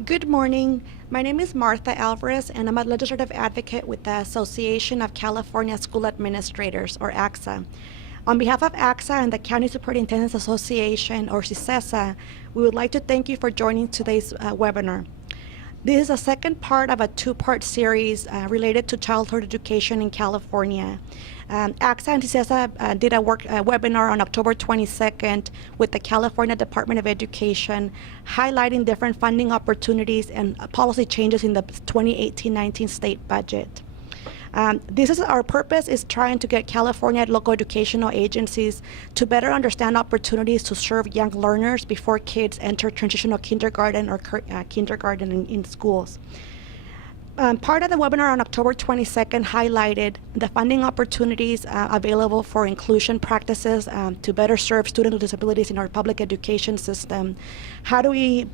Good morning. My name is Martha Alvarez, and I'm a legislative advocate with the Association of California School Administrators, or ACSA. On behalf of ACSA and the County Superintendents Association, or CSESA, we would like to thank you for joining today's webinar. This is a second part of a two-part series related to childhood education in California. ACSA and CSESA did a webinar on October 22nd with the California Department of Education, highlighting different funding opportunities and policy changes in the 2018-19 state budget. Our purpose is trying to get California local educational agencies to better understand opportunities to serve young learners before kids enter transitional kindergarten or kindergarten in schools. Part of the webinar on October 22nd highlighted the funding opportunities available for inclusion practices to better serve students with disabilities in our public education system. How do we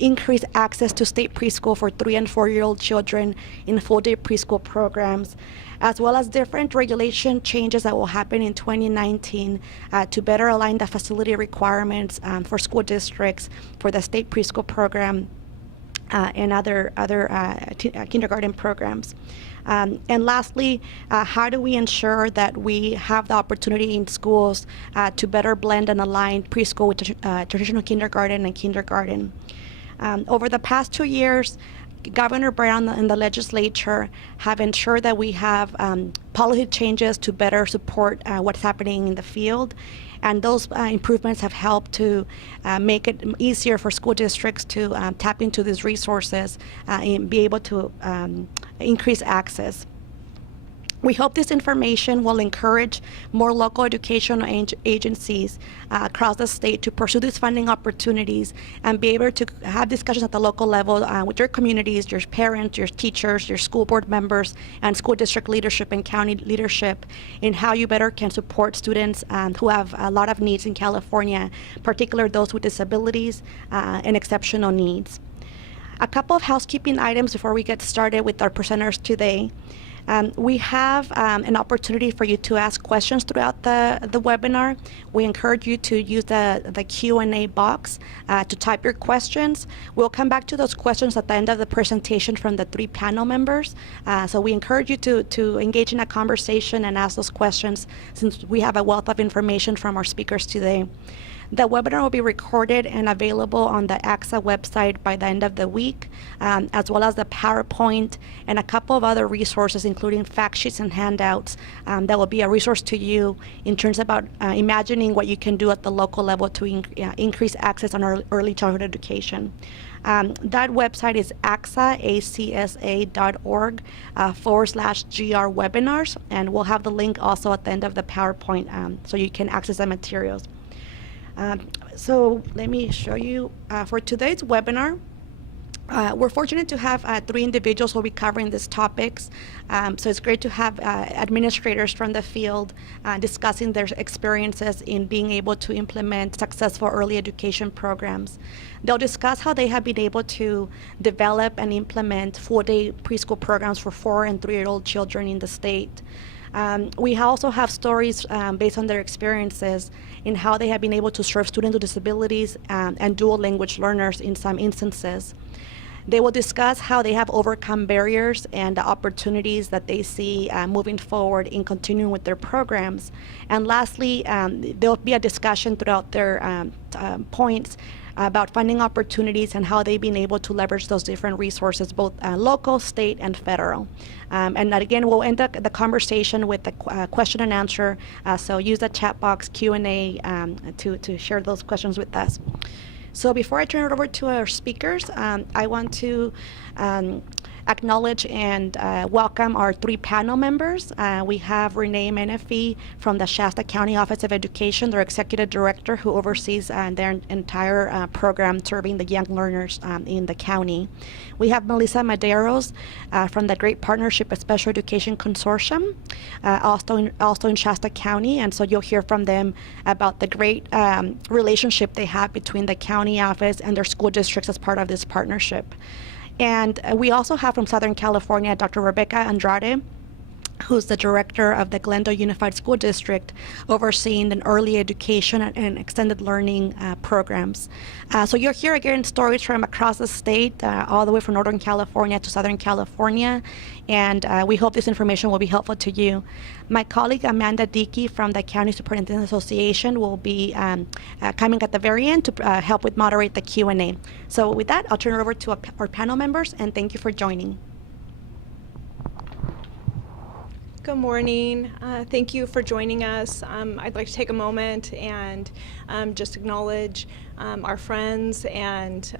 increase access to state preschool for 3- and 4-year-old children in full-day preschool programs, as well as different regulation changes that will happen in 2019 to better align the facility requirements for school districts for the state preschool program and other kindergarten programs. And lastly, how do we ensure that we have the opportunity in schools to better blend and align preschool with traditional kindergarten and kindergarten? Over the past 2 years, Governor Brown and the legislature have ensured that we have policy changes to better support what's happening in the field. And those improvements have helped to make it easier for school districts to tap into these resources and be able to increase access. We hope this information will encourage more local educational agencies across the state to pursue these funding opportunities and be able to have discussions at the local level with your communities, your parents, your teachers, your school board members, and school district leadership and county leadership in how you better can support students who have a lot of needs in California, particularly those with disabilities and exceptional needs. A couple of housekeeping items before we get started with our presenters today. We have an opportunity for you to ask questions throughout the webinar. We encourage you to use the Q&A box to type your questions. We'll come back to those questions at the end of the presentation from the 3 panel members. So we encourage you to engage in a conversation and ask those questions since we have a wealth of information from our speakers today. The webinar will be recorded and available on the ACSA website by the end of the week, as well as the PowerPoint and a couple of other resources, including fact sheets and handouts that will be a resource to you in terms about imagining what you can do at the local level to increase access on our early childhood education. That website is acsa.org /GR webinars, and we'll have the link also at the end of the PowerPoint so you can access the materials. So let me show you for today's webinar. We're fortunate to have 3 individuals who will be covering these topics. So it's great to have administrators from the field discussing their experiences in being able to implement successful early education programs. They'll discuss how they have been able to develop and implement full-day preschool programs for 4- and 3-year-old children in the state. We also have stories based on their experiences in how they have been able to serve students with disabilities and dual language learners in some instances. They will discuss how they have overcome barriers and the opportunities that they see moving forward in continuing with their programs. And lastly, there'll be a discussion throughout their points about funding opportunities and how they've been able to leverage those different resources, both local, state, and federal. And again, we'll end up the conversation with the question and answer, so use the chat box Q&A to share those questions with us. So before I turn it over to our speakers, I want to acknowledge and welcome our 3 panel members. We have Renee Menefee from the Shasta County Office of Education, their executive director who oversees their entire program serving the young learners in the county. We have Melissa Maderos from the Great Partnership of Special Education Consortium, also in Shasta County, and so you'll hear from them about the great relationship they have between the county office and their school districts as part of this partnership. And we also have from Southern California, Dr. Rebecca Andrade, who's the director of the Glendale Unified School District, overseeing the early education and extended learning programs. So you'll hear again stories from across the state, all the way from Northern California to Southern California, and we hope this information will be helpful to you. My colleague Amanda Dickey from the County Superintendent Association will be coming at the very end to help with moderate the Q&A. So with that, I'll turn it over to our panel members, and thank you for joining. Good morning. Thank you for joining us. I'd like to take a moment and just acknowledge our friends and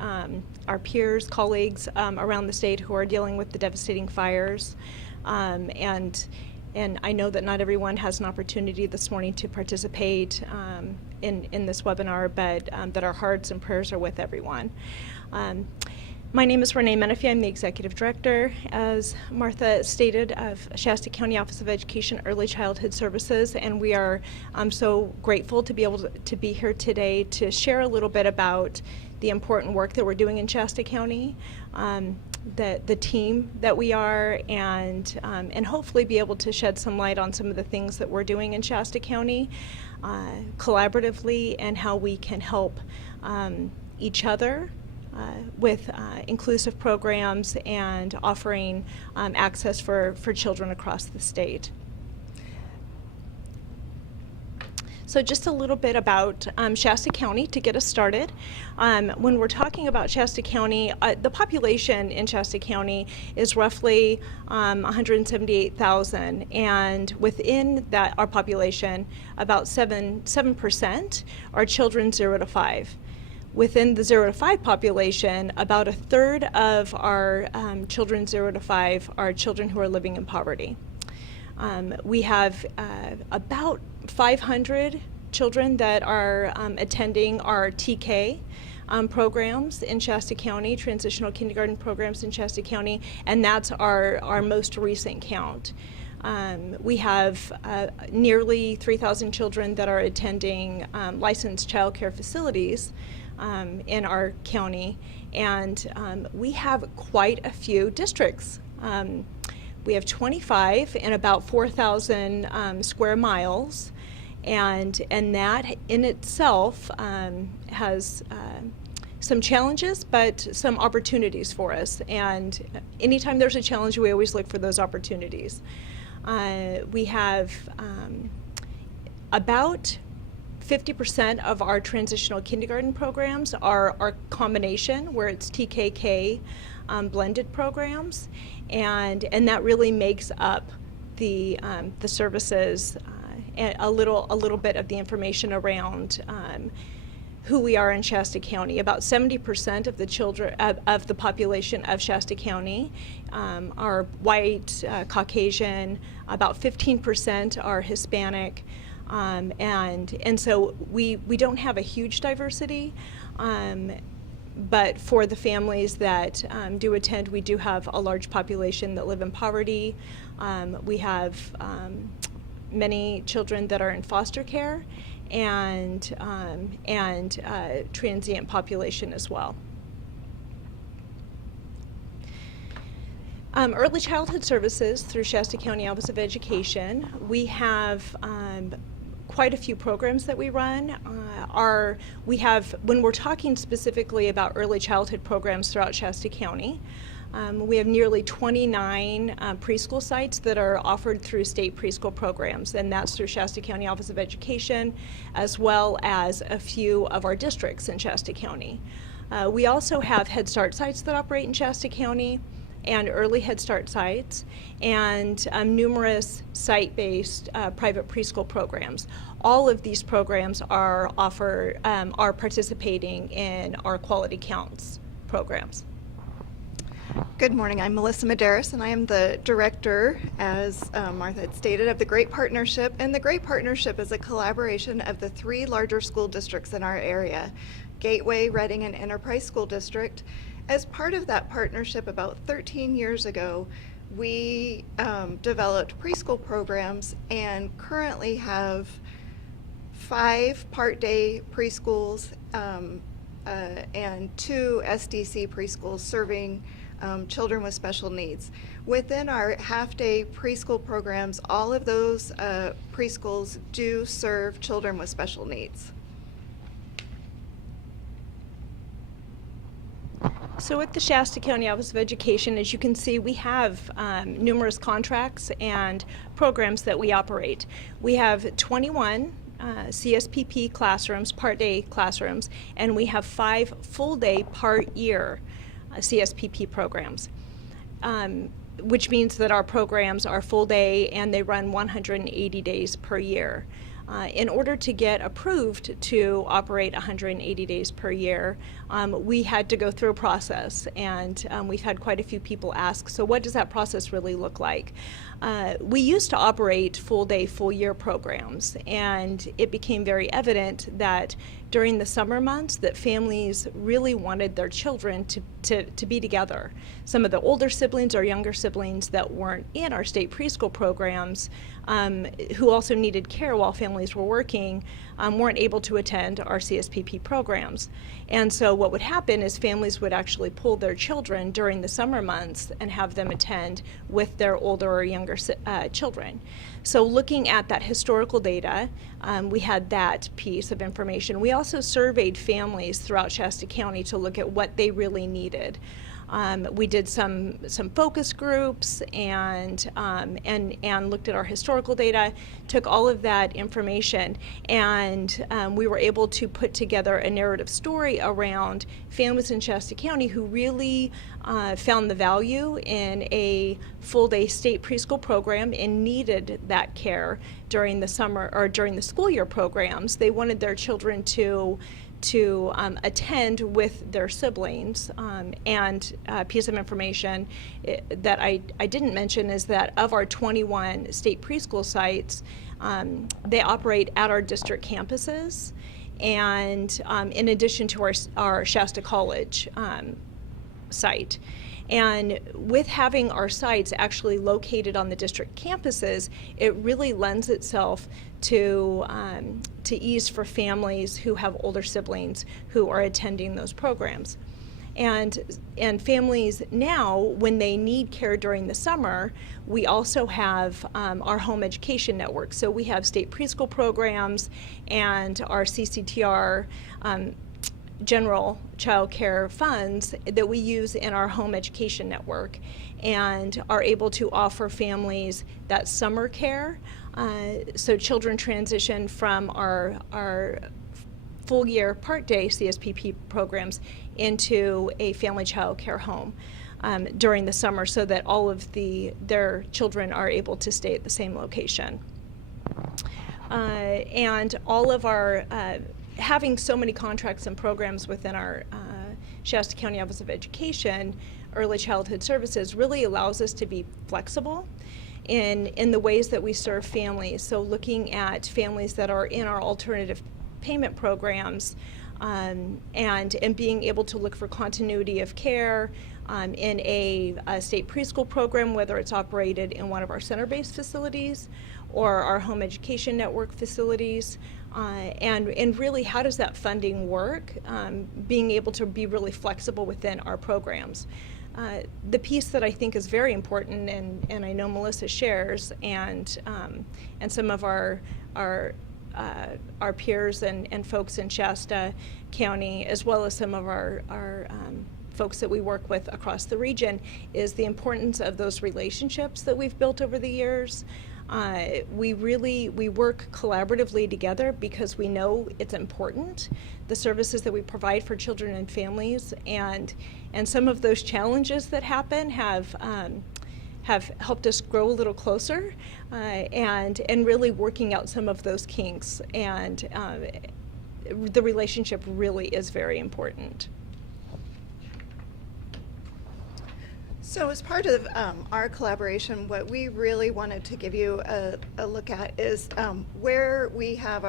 our peers, colleagues around the state who are dealing with the devastating fires. And I know that not everyone has an opportunity this morning to participate in this webinar, but that our hearts and prayers are with everyone. My name is Renee Menifee. I'm the Executive Director, as Martha stated, of Shasta County Office of Education Early Childhood Services, and we are so grateful to be able to be here today to share a little bit about the important work that we're doing in Shasta County, the team that we are, and hopefully be able to shed some light on some of the things that we're doing in Shasta County collaboratively, and how we can help each other with inclusive programs and offering access for children across the state. So just a little bit about Shasta County to get us started. When we're talking about Shasta County, the population in Shasta County is roughly 178,000, and within that, our population, about 7% are children 0 to 5. Within the 0 to 5 population, about a third of our children 0 to 5 are children who are living in poverty. We have about 500 children that are attending our TK programs in Shasta County, transitional kindergarten programs in Shasta County, and that's our most recent count. We have nearly 3,000 children that are attending licensed child care facilities in our county, and we have quite a few districts. We have 25 and about 4,000 square miles, and that in itself has some challenges, but some opportunities for us. And anytime there's a challenge, we always look for those opportunities. We have about 50% of our transitional kindergarten programs are our combination, where it's TKK blended programs, and that really makes up the services, and a little bit of the information around who we are in Shasta County. About 70% of the children of the population of Shasta County are white, Caucasian. About 15% are Hispanic. And so we don't have a huge diversity, but for the families that do attend, we do have a large population that live in poverty. We have many children that are in foster care, and transient population as well. Early childhood services through Shasta County Office of Education, we have quite a few programs that we run. When we're talking specifically about early childhood programs throughout Shasta County, we have nearly 29 preschool sites that are offered through state preschool programs, and that's through Shasta County Office of Education, as well as a few of our districts in Shasta County. We also have Head Start sites that operate in Shasta County, and early Head Start sites, and numerous site-based private preschool programs. All of these programs are participating in our Quality Counts programs. Good morning. I'm Melissa Medeiros, and I am the director, as Martha had stated, of the Great Partnership. And the Great Partnership is a collaboration of the 3 larger school districts in our area, Gateway, Reading, and Enterprise School District. As part of that partnership, about 13 years ago, we developed preschool programs and currently have 5 part-day preschools and 2 SDC preschools serving children with special needs. Within our half-day preschool programs, all of those preschools do serve children with special needs. So at the Shasta County Office of Education, as you can see, we have numerous contracts and programs that we operate. We have 21 CSPP classrooms, part-day classrooms, and we have 5 full-day part-year CSPP programs, which means that our programs are full-day and they run 180 days per year. In order to get approved to operate 180 days per year, we had to go through a process, and we've had quite a few people ask, so what does that process really look like? We used to operate full-day, full-year programs, and it became very evident that during the summer months that families really wanted their children to be together. Some of the older siblings or younger siblings that weren't in our state preschool programs, who also needed care while families were working, weren't able to attend our CSPP programs. And so what would happen is families would actually pull their children during the summer months and have them attend with their older or younger children. So looking at that historical data, we had that piece of information. We also surveyed families throughout Shasta County to look at what they really needed. We did some focus groups and looked at our historical data, took all of that information, and we were able to put together a narrative story around families in Shasta County who really found the value in a full-day state preschool program and needed that care during the summer or during the school year programs. They wanted their children to attend with their siblings. And a piece of information that I didn't mention is that of our 21 state preschool sites, they operate at our district campuses, and in addition to our Shasta College site. And with having our sites actually located on the district campuses, it really lends itself to ease for families who have older siblings who are attending those programs. And families now, when they need care during the summer, we also have our home education network. So we have state preschool programs and our CCTR general child care funds that we use in our home education network, and are able to offer families that summer care. So children transition from our full year part day CSPP programs into a family child care home during the summer, so that all of their children are able to stay at the same location. And all of our having so many contracts and programs within our Shasta County Office of Education, Early Childhood Services, really allows us to be flexible in the ways that we serve families. So looking at families that are in our alternative payment programs, and being able to look for continuity of care in a state preschool program, whether it's operated in one of our center-based facilities or our home education network facilities. And really, how does that funding work? Being able to be really flexible within our programs. The piece that I think is very important, and I know Melissa shares, and some of our peers and folks in Shasta County, as well as some of our folks that we work with across the region, is the importance of those relationships that we've built over the years. We work collaboratively together because we know it's important, the services that we provide for children and families, and some of those challenges that happen have helped us grow a little closer, and really working out some of those kinks, and the relationship really is very important. So as part of our collaboration, what we really wanted to give you a look at is where we have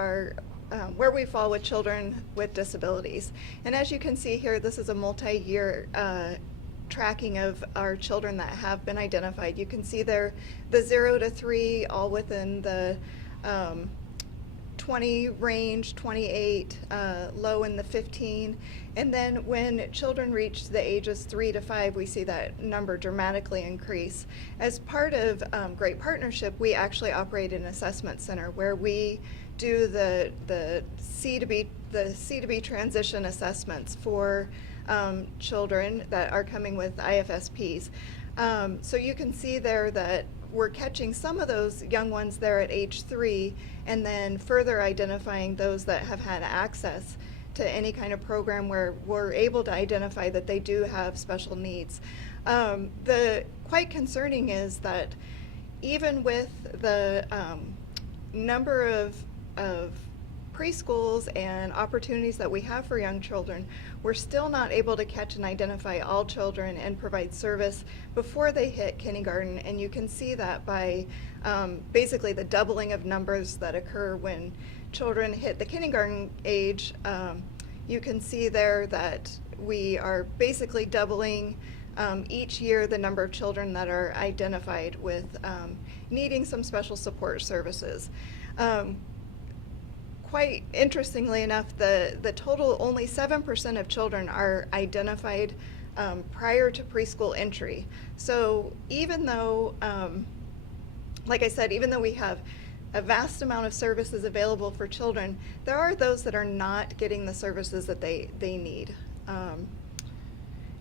where we fall with children with disabilities. And as you can see here, this is a multi-year tracking of our children that have been identified. You can see there the 0 to 3 all within the 20 range, 28, low in the 15. And then when children reach the ages 3 to 5, we see that number dramatically increase. As part of Great Partnership, we actually operate an assessment center where we do the C to B transition assessments for children that are coming with IFSPs. So you can see there that we're catching some of those young ones there at age 3, and then further identifying those that have had access to any kind of program where we're able to identify that they do have special needs. The quite concerning is that even with the number of preschools and opportunities that we have for young children, we're still not able to catch and identify all children and provide service before they hit kindergarten. And you can see that by basically the doubling of numbers that occur when children hit the kindergarten age. You can see there that we are basically doubling each year the number of children that are identified with needing some special support services. Quite interestingly enough, the total, only 7% of children are identified prior to preschool entry. So even though, like I said, even though we have a vast amount of services available for children, there are those that are not getting the services that they need.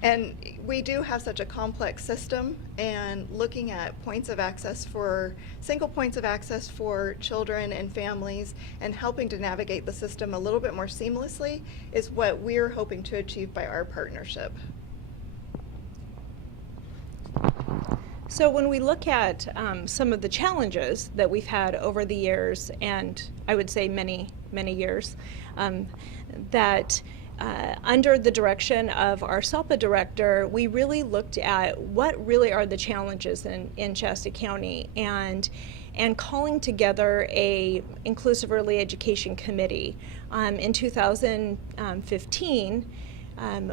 And we do have such a complex system, and looking at points of access for, single points of access for children and families, and helping to navigate the system a little bit more seamlessly is what we're hoping to achieve by our partnership. So when we look at some of the challenges that we've had over the years, and I would say many, many years, that under the direction of our SELPA director, we really looked at what really are the challenges in Shasta County, and calling together a inclusive early education committee. In 2015,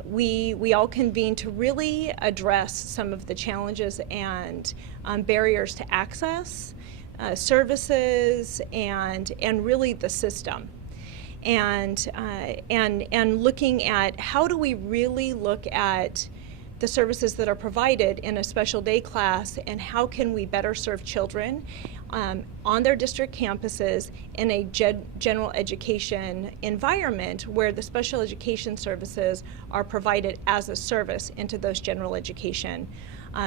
we all convened to really address some of the challenges and barriers to access, services, and really the system. And looking at how do we really look at the services that are provided in a special day class, and how can we better serve children on their district campuses in a general education environment where the special education services are provided as a service into those general education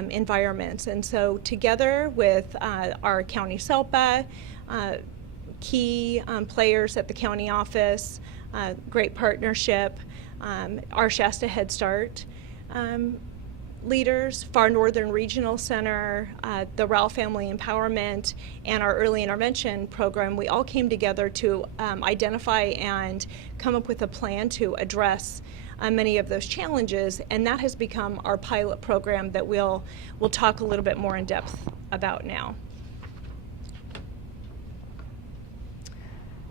environments. And so together with our county SELPA, key players at the county office, Great Partnership, our Shasta Head Start leaders, Far Northern Regional Center, the Ralph Family Empowerment, and our Early Intervention Program, we all came together to identify and come up with a plan to address many of those challenges, and that has become our pilot program that we'll talk a little bit more in depth about now.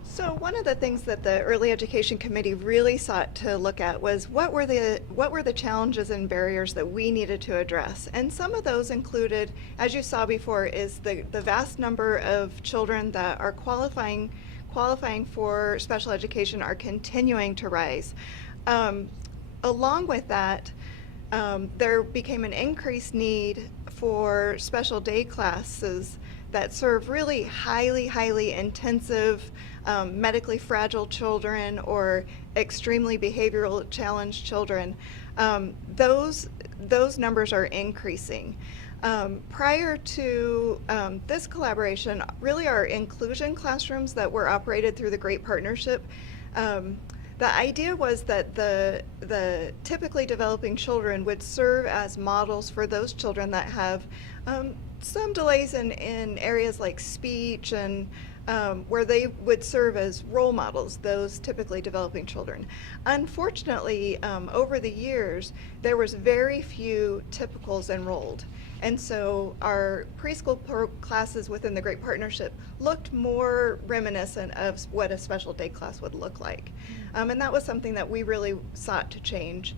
So one of the things that the Early Education Committee really sought to look at was what were the challenges and barriers that we needed to address. And some of those included, as you saw before, is the vast number of children that are qualifying for special education are continuing to rise. Along with that, there became an increased need for special day classes that serve really highly intensive, medically fragile children or extremely behavioral challenged children. Those numbers are increasing. Prior to this collaboration, really our inclusion classrooms that were operated through the Great Partnership, the idea was that the typically developing children would serve as models for those children that have some delays in areas like speech, and where they would serve as role models, those typically developing children. Unfortunately, over the years, there was very few typicals enrolled. And so our preschool classes within the Great Partnership looked more reminiscent of what a special day class would look like. And that was something that we really sought to change.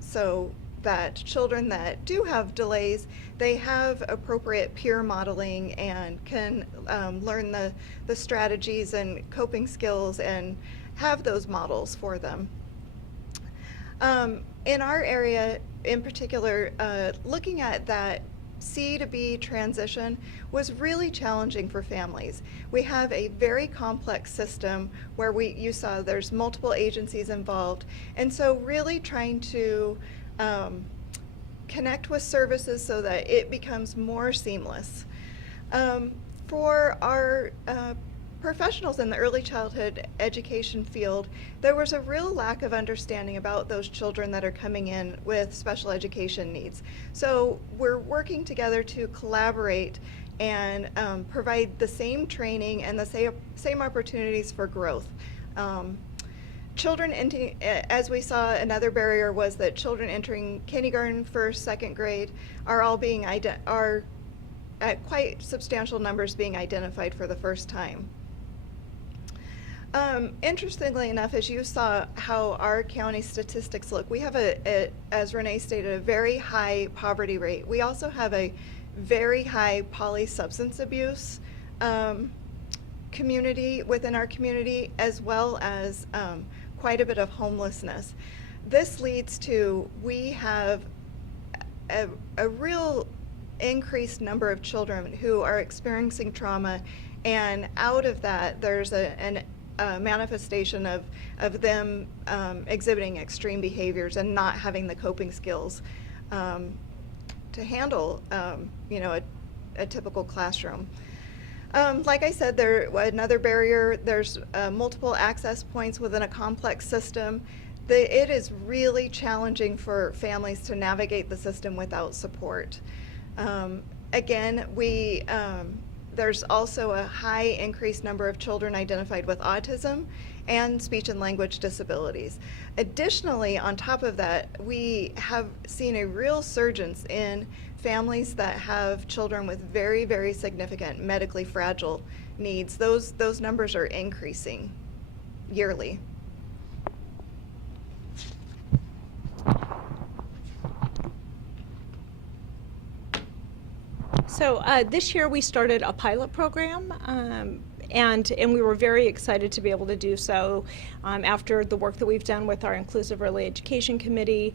So that children that do have delays, they have appropriate peer modeling and can learn the strategies and coping skills and have those models for them. In our area in particular, looking at that C to B transition was really challenging for families. We have a very complex system where you saw there's multiple agencies involved, and so really trying to connect with services so that it becomes more seamless. For our professionals in the early childhood education field, there was a real lack of understanding about those children that are coming in with special education needs. So we're working together to collaborate and provide the same training and the same opportunities for growth. Children, as we saw, another barrier was that children entering kindergarten, first, second grade are all are at quite substantial numbers being identified for the first time. Interestingly enough, as you saw how our county statistics look, we have as Renee stated, a very high poverty rate. We also have a very high polysubstance abuse community within our community, as well as quite a bit of homelessness. This leads to, we have a real increased number of children who are experiencing trauma, and out of that there's a manifestation of them exhibiting extreme behaviors and not having the coping skills to handle a typical classroom. Like I said, another barrier, there's multiple access points within a complex system. It is really challenging for families to navigate the system without support. Again, there's also a high increased number of children identified with autism and speech and language disabilities. Additionally, on top of that, we have seen a real surgence in families that have children with very, very significant medically fragile needs. Those numbers are increasing yearly. So this year we started a pilot program, and we were very excited to be able to do so after the work that we've done with our Inclusive Early Education Committee.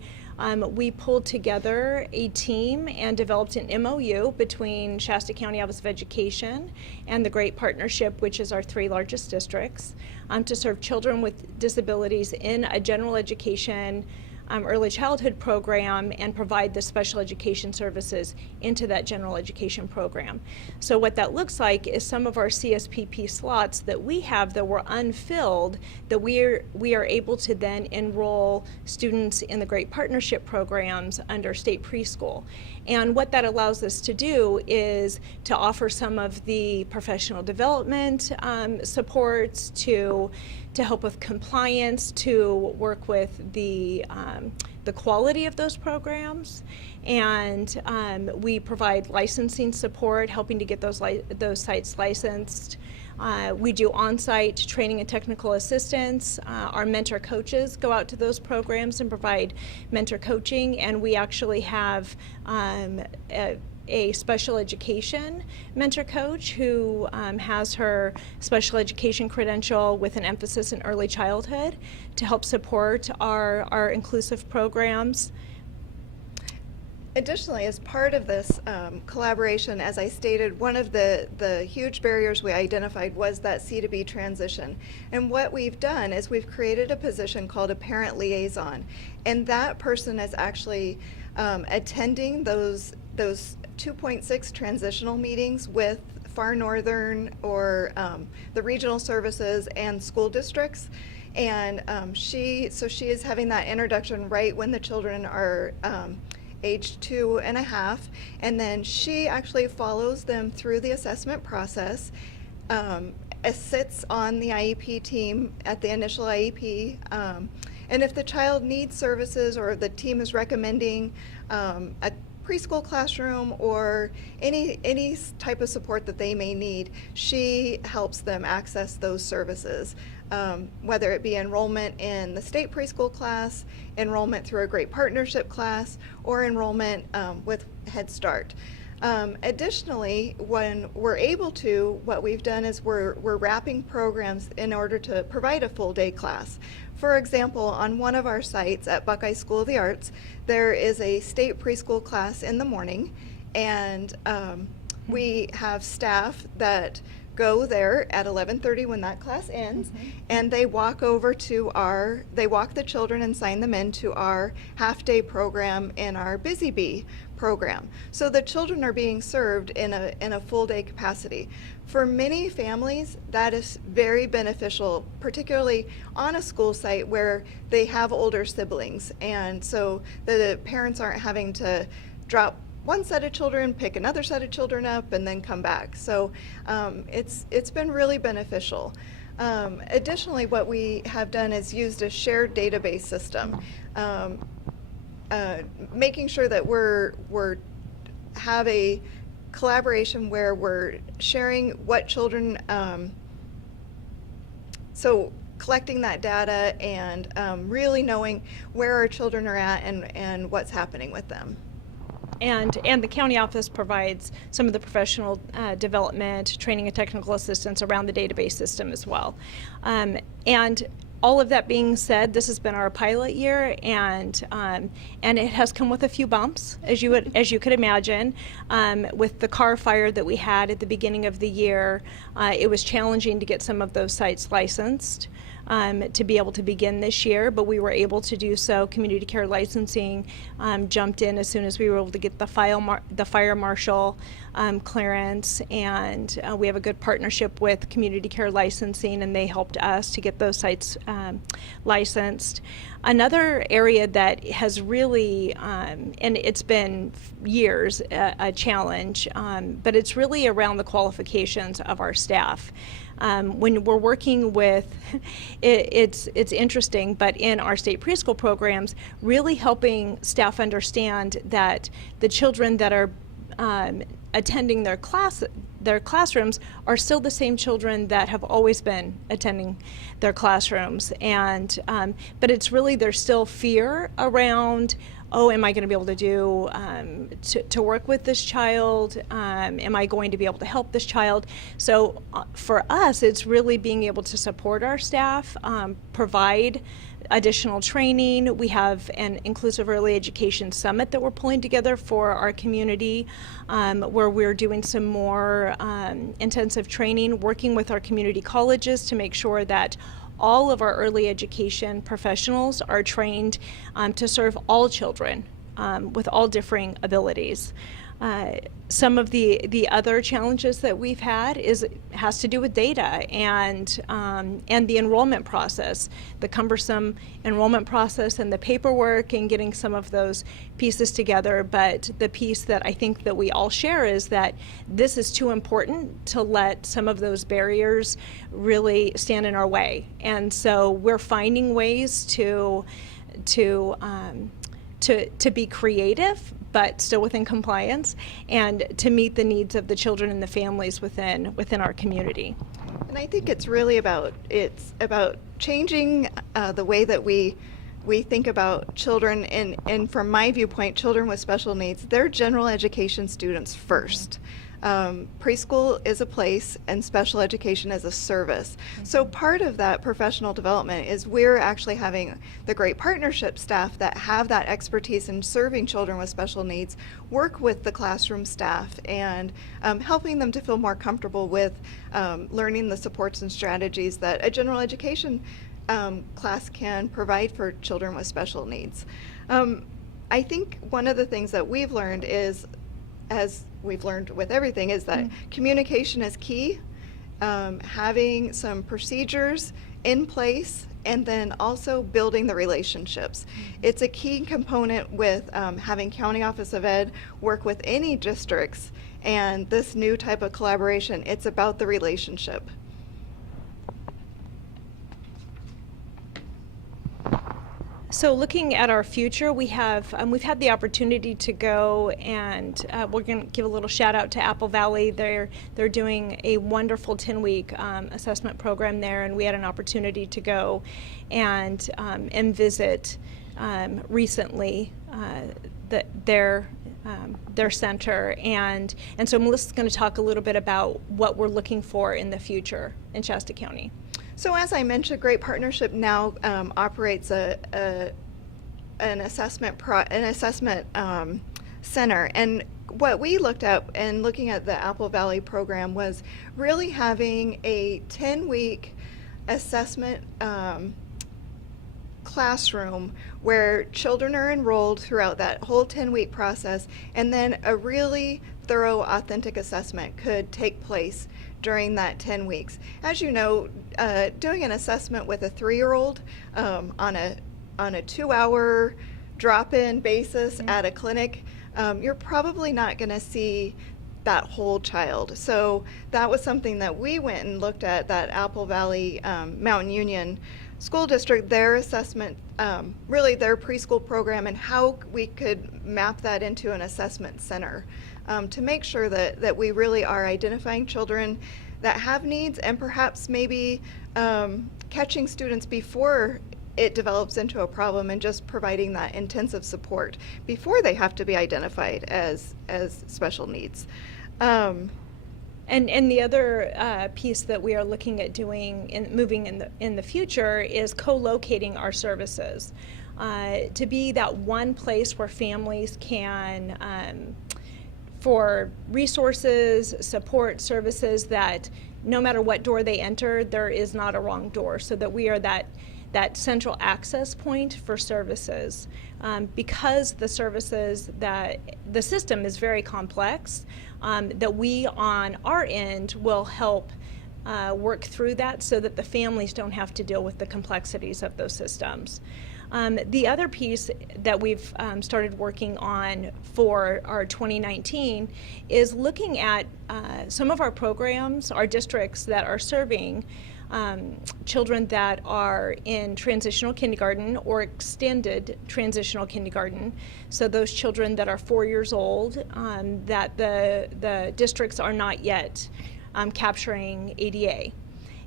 We pulled together a team and developed an MOU between Shasta County Office of Education and the Great Partnership, which is our 3 largest districts, to serve children with disabilities in a general education early childhood program and provide the special education services into that general education program. So what that looks like is some of our CSPP slots that we have that were unfilled, that we are able to then enroll students in the Great Partnership programs under state preschool. And what that allows us to do is to offer some of the professional development supports, to help with compliance, to work with the quality of those programs, and we provide licensing support, helping to get those sites licensed. We do on-site training and technical assistance. Our mentor coaches go out to those programs and provide mentor coaching, and we actually have a special education mentor coach who has her special education credential with an emphasis in early childhood to help support our inclusive programs. Additionally, as part of this collaboration, as I stated, one of the huge barriers we identified was that C to B transition. And what we've done is we've created a position called a parent liaison. And that person is actually attending those 2.6 transitional meetings with Far Northern or the regional services and school districts. And she is having that introduction right when the children are age 2.5, and then she actually follows them through the assessment process, sits on the IEP team at the initial IEP, and if the child needs services or the team is recommending a preschool classroom or any type of support that they may need, she helps them access those services. whether it be enrollment in the state preschool class, enrollment through a Great Partnership class, or enrollment with Head Start. Additionally, when we're able to, what we've done is we're wrapping programs in order to provide a full day class. For example, on one of our sites at Buckeye School of the Arts, there is a state preschool class in the morning, and we have staff that go there at 11:30 when that class ends, and they walk over to they walk the children and sign them into our half-day program in our Busy Bee program. So the children are being served in a full-day capacity. For many families, that is very beneficial, particularly on a school site where they have older siblings, and so the parents aren't having to drop one set of children, pick another set of children up, and then come back. So it's been really beneficial. Additionally, what we have done is used a shared database system, making sure that we're have a collaboration where we're sharing what children, so collecting that data and really knowing where our children are at and what's happening with them. And the county office provides some of the professional development, training, and technical assistance around the database system as well. And all of that being said, this has been our pilot year, and it has come with a few bumps, as you could imagine. With the car fire that we had at the beginning of the year, it was challenging to get some of those sites licensed to be able to begin this year, but we were able to do so. Community care licensing jumped in as soon as we were able to get the fire marshal clearance, and we have a good partnership with community care licensing, and they helped us to get those sites licensed. Another area that has really, and it's been years, a challenge, but it's really around the qualifications of our staff. When we're working with, it's interesting, but in our state preschool programs, really helping staff understand that the children that are attending their classrooms are still the same children that have always been attending their classrooms, and but it's really, there's still fear around, oh, am I going to be able to do to work with this child? Am I going to be able to help this child? So for us, it's really being able to support our staff, provide additional training. We have an inclusive early education summit that we're pulling together for our community, where we're doing some more intensive training, working with our community colleges to make sure that all of our early education professionals are trained to serve all children with all differing abilities. Some of the other challenges that we've had has to do with data and the enrollment process, the cumbersome enrollment process and the paperwork and getting some of those pieces together. But the piece that I think that we all share is that this is too important to let some of those barriers really stand in our way. And so we're finding ways to be creative, but still within compliance, and to meet the needs of the children and the families within our community. And I think it's really about changing the way that we think about children, and from my viewpoint, children with special needs, they're general education students first. Preschool is a place and special education is a service. So part of that professional development is we're actually having the Great Partnership staff that have that expertise in serving children with special needs work with the classroom staff and helping them to feel more comfortable with learning the supports and strategies that a general education class can provide for children with special needs. I think one of the things that we've learned is, as we've learned with everything, is that communication is key. Having some procedures in place and then also building the relationships. It's a key component with having County Office of Ed work with any districts, and this new type of collaboration, it's about the relationship. So looking at our future, we've had the opportunity to go and we're going to give a little shout out to Apple Valley. They're doing a wonderful 10-week assessment program there, and we had an opportunity to go and visit recently their center, and so Melissa's going to talk a little bit about what we're looking for in the future in Shasta County. So as I mentioned, Great Partnership now operates an assessment center, and what we looked at in looking at the Apple Valley program was really having a 10-week assessment classroom where children are enrolled throughout that whole 10-week process, and then a really thorough, authentic assessment could take place during that 10 weeks. As you know, doing an assessment with a 3-year-old on a 2-hour drop-in basis at a clinic, you're probably not going to see that whole child. So that was something that we went and looked at, that Apple Valley Mountain Union School District, their assessment, really their preschool program, and how we could map that into an assessment center to make sure that we really are identifying children that have needs, and perhaps maybe catching students before it develops into a problem, and just providing that intensive support before they have to be identified as special needs. And the other piece that we are looking at doing moving in the future is co-locating our services to be that one place where families can for resources, support, services, that no matter what door they enter, there is not a wrong door, so that we are that central access point for services. Because the services, that the system is very complex, that we on our end will help work through that so that the families don't have to deal with the complexities of those systems. The other piece that we've started working on for our 2019 is looking at some of our programs, our districts that are serving children that are in transitional kindergarten or extended transitional kindergarten. So those children that are 4 years old, that the districts are not yet capturing ADA.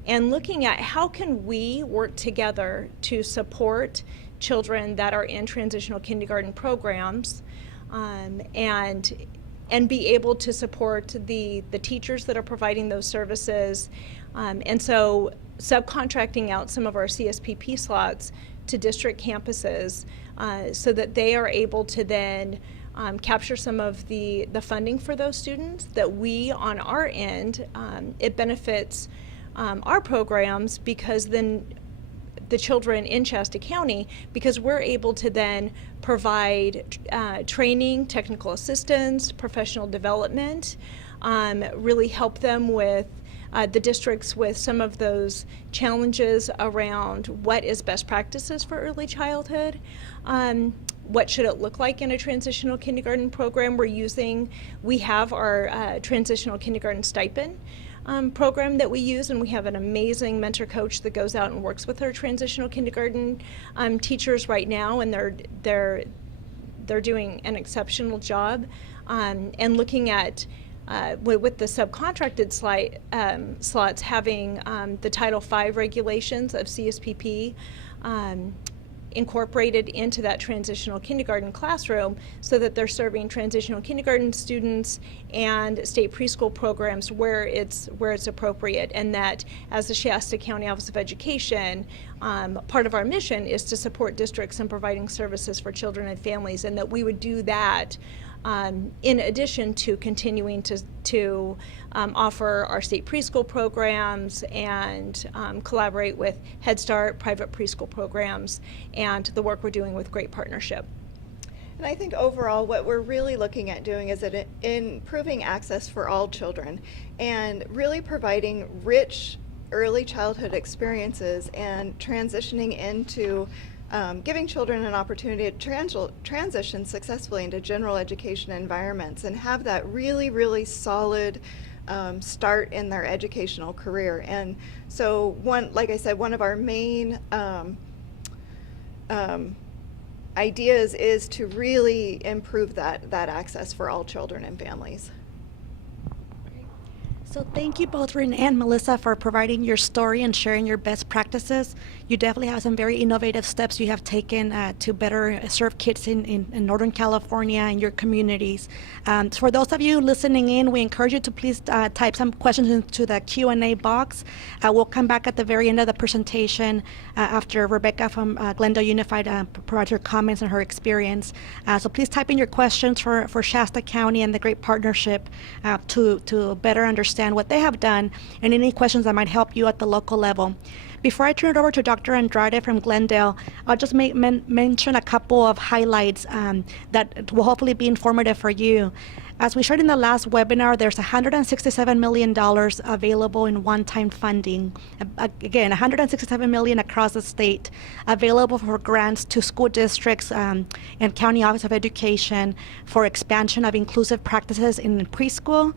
And looking at how can we work together to support children that are in transitional kindergarten programs, and be able to support the teachers that are providing those services, and so subcontracting out some of our CSPP slots to district campuses so that they are able to then capture some of the funding for those students, that we on our end, it benefits our programs, because then the children in Shasta County, because we're able to then provide training, technical assistance, professional development, really help them with the districts with some of those challenges around what is best practices for early childhood, what should it look like in a transitional kindergarten program. We have our transitional kindergarten stipend program that we use, and we have an amazing mentor coach that goes out and works with our transitional kindergarten teachers right now, and they're doing an exceptional job, and looking at with the subcontracted slots, having the Title V regulations of CSPP incorporated into that transitional kindergarten classroom, so that they're serving transitional kindergarten students and state preschool programs where it's appropriate. And that as the Shasta County Office of Education, part of our mission is to support districts in providing services for children and families, and that we would do that in addition to continuing to offer our state preschool programs and collaborate with Head Start, private preschool programs, and the work we're doing with Great Partnership. And I think overall what we're really looking at doing is improving access for all children, and really providing rich early childhood experiences, and transitioning into giving children an opportunity to transition successfully into general education environments, and have that really, really solid start in their educational career. And so like I said, one of our main ideas is to really improve that access for all children and families. So thank you both, Renee and Melissa, for providing your story and sharing your best practices. You definitely have some very innovative steps you have taken to better serve kids in Northern California and your communities. For those of you listening in, we encourage you to please type some questions into the Q&A box. We'll come back at the very end of the presentation after Rebecca from Glendale Unified provides her comments and her experience. So please type in your questions for Shasta County and the great partnership to better understand what they have done and any questions that might help you at the local level. Before I turn it over to Dr. Andrade from Glendale, I'll just mention a couple of highlights that will hopefully be informative for you. As we shared in the last webinar, there's $167 million available in one-time funding. Again, $167 million across the state available for grants to school districts and County Office of Education for expansion of inclusive practices in preschool,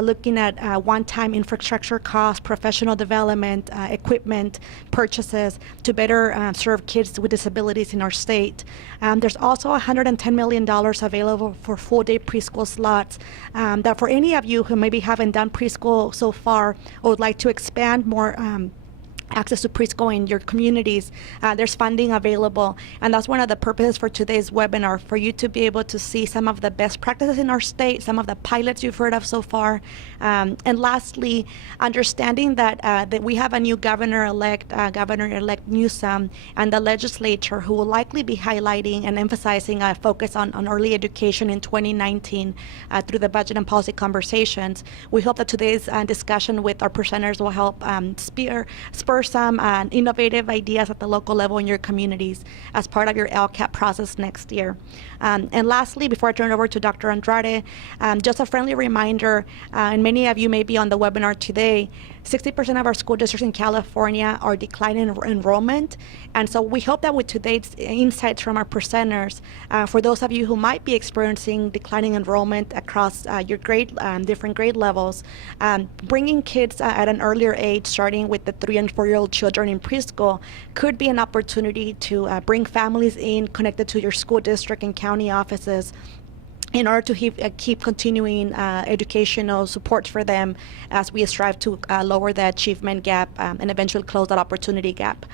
looking at one-time infrastructure costs, professional development, equipment purchases to better serve kids with disabilities in our state. There's also $110 million available for full-day preschool slots. That for any of you who maybe haven't done preschool so far or would like to expand more access to preschool in your communities, there's funding available. And that's one of the purposes for today's webinar, for you to be able to see some of the best practices in our state, some of the pilots you've heard of so far. And lastly, understanding that we have a new governor-elect, Governor-elect Newsom, and the legislature who will likely be highlighting and emphasizing a focus on early education in 2019 through the budget and policy conversations. We hope that today's discussion with our presenters will help spur some innovative ideas at the local level in your communities as part of your LCAP process next year. And lastly, before I turn it over to Dr. Andrade, just a friendly reminder, and many of you may be on the webinar today, 60% of our school districts in California are declining enrollment. And so we hope that with today's insights from our presenters, for those of you who might be experiencing declining enrollment across your different grade levels, bringing kids at an earlier age, starting with the 3 and 4-year-old children in preschool, could be an opportunity to bring families in connected to your school district and county offices in order to keep continuing educational support for them as we strive to lower the achievement gap and eventually close that opportunity gap.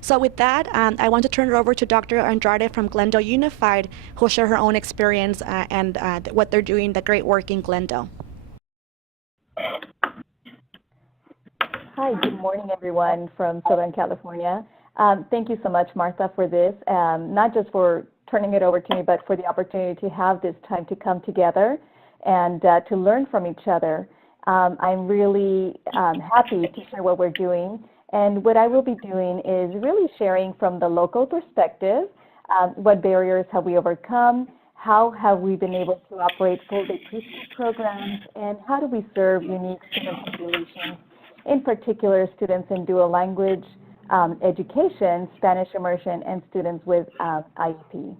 So with that, I want to turn it over to Dr. Andrade from Glendale Unified, who will share her own experience and what they're doing, the great work in Glendale. Hi, good morning, everyone from Southern California. Thank you so much, Martha, for this, not just for turning it over to me, but for the opportunity to have this time to come together and to learn from each other. I'm really happy to share what we're doing. And what I will be doing is really sharing from the local perspective, what barriers have we overcome, how have we been able to operate full-day preschool programs, and how do we serve unique student populations, in particular students in dual language education, Spanish immersion, and students with IEP.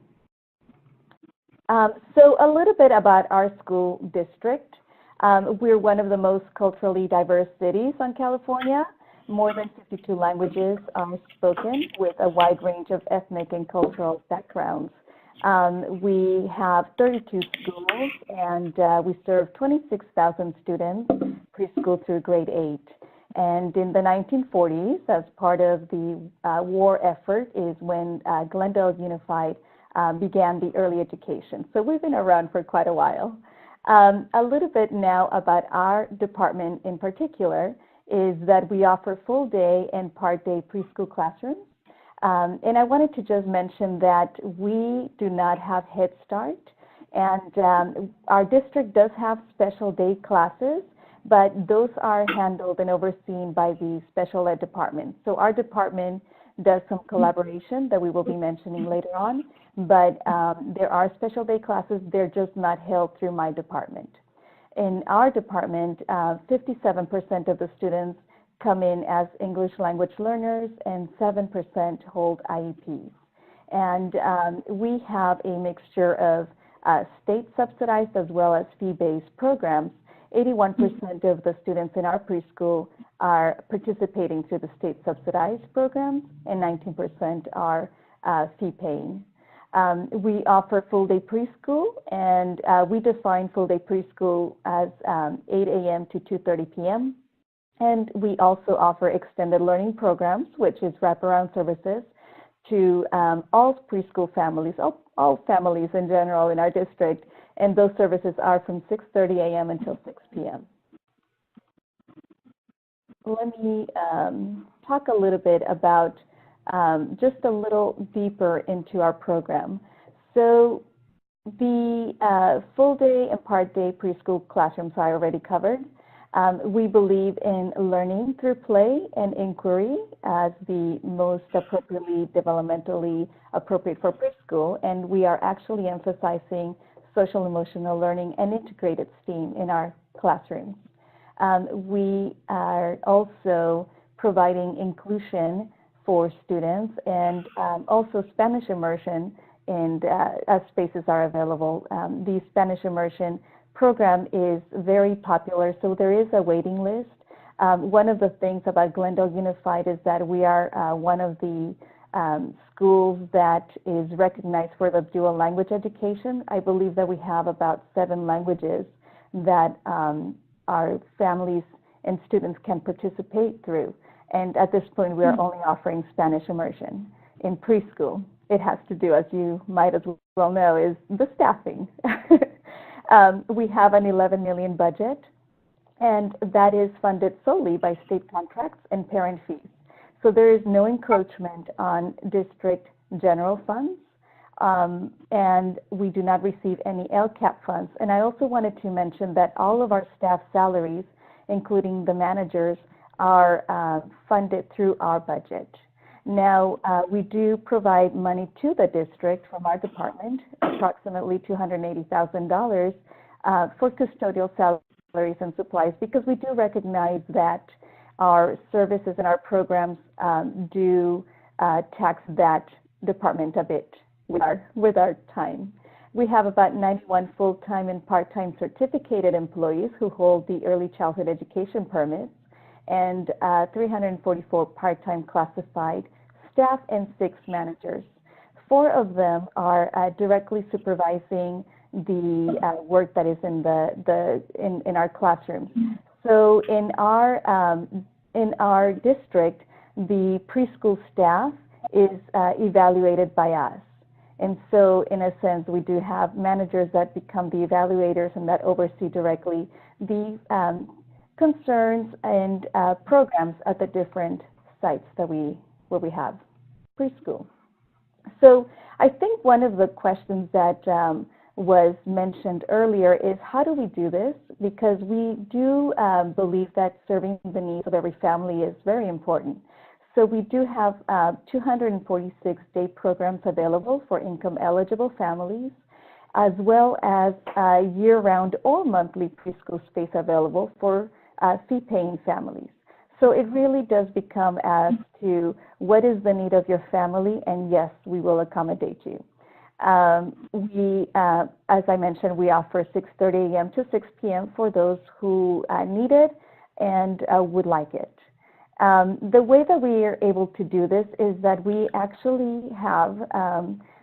So a little bit about our school district. We're one of the most culturally diverse cities in California. More than 52 languages are spoken with a wide range of ethnic and cultural backgrounds. We have 32 schools, and we serve 26,000 students, preschool through grade 8. And in the 1940s, as part of the war effort, is when Glendale Unified began the early education. So we've been around for quite a while. A little bit now about our department in particular is that we offer full day and part day preschool classrooms. And I wanted to just mention that we do not have Head Start, and our district does have special day classes, but those are handled and overseen by the special ed department. So our department does some collaboration that we will be mentioning later on, but there are special day classes. They're just not held through my department. In our department, 57% of the students come in as English language learners and 7% hold IEPs. And we have a mixture of state subsidized as well as fee-based programs. 81% of the students in our preschool are participating through the state subsidized programs, and 19% are fee-paying. We offer full-day preschool, and we define full-day preschool as 8 a.m. to 2:30 p.m. And we also offer extended learning programs, which is wraparound services to all preschool families, all families in general in our district, and those services are from 6:30 a.m. until 6 p.m. Let me talk a little bit about just a little deeper into our program. So the full-day and part-day preschool classrooms are already covered. We believe in learning through play and inquiry as the most appropriately developmentally appropriate for preschool, and we are actually emphasizing social emotional learning and integrated STEAM in our classrooms. We are also providing inclusion for students and also Spanish immersion, and as spaces are available. The Spanish immersion program is very popular, so there is a waiting list. One of the things about Glendale Unified is that we are one of the schools that is recognized for the dual language education. I believe that we have about 7 languages that our families and students can participate through. And at this point, we are only offering Spanish immersion in preschool. It has to do, as you might as well know, is the staffing. We have an $11 million budget, and that is funded solely by state contracts and parent fees. So there is no encroachment on district general funds, and we do not receive any LCAP funds. And I also wanted to mention that all of our staff salaries, including the managers, are funded through our budget. Now, we do provide money to the district from our department, approximately $280,000 for custodial salaries and supplies, because we do recognize that our services and our programs do tax that department a bit with our time. We have about 91 full-time and part-time certificated employees who hold the early childhood education permits, and 344 part-time classified staff and 6 managers. 4 of them are directly supervising the work that is in in our classrooms. So in our district, the preschool staff is evaluated by us. And so in a sense, we do have managers that become the evaluators and that oversee directly the concerns and programs at the different sites that where we have preschool. So I think one of the questions that was mentioned earlier is, how do we do this? Because we do believe that serving the needs of every family is very important. So we do have 246 day programs available for income eligible families, as well as year-round or monthly preschool space available for fee-paying families. So it really does become as to what is the need of your family, and yes, we will accommodate you. As I mentioned, we offer 6:30 a.m. to 6 p.m. for those who need it and would like it. The way that we are able to do this is that we actually have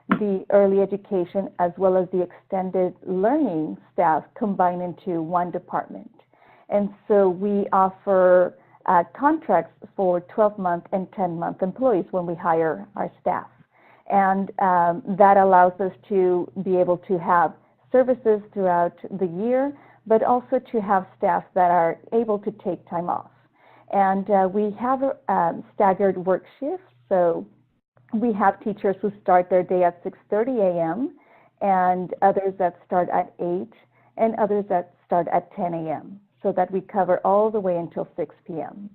the early education as well as the extended learning staff combined into one department. And so we offer contracts for 12-month and 10-month employees when we hire our staff. And that allows us to be able to have services throughout the year, but also to have staff that are able to take time off. And we have staggered work shifts. So we have teachers who start their day at 6:30 a.m. and others that start at 8 and others that start at 10 a.m. so that we cover all the way until 6 p.m.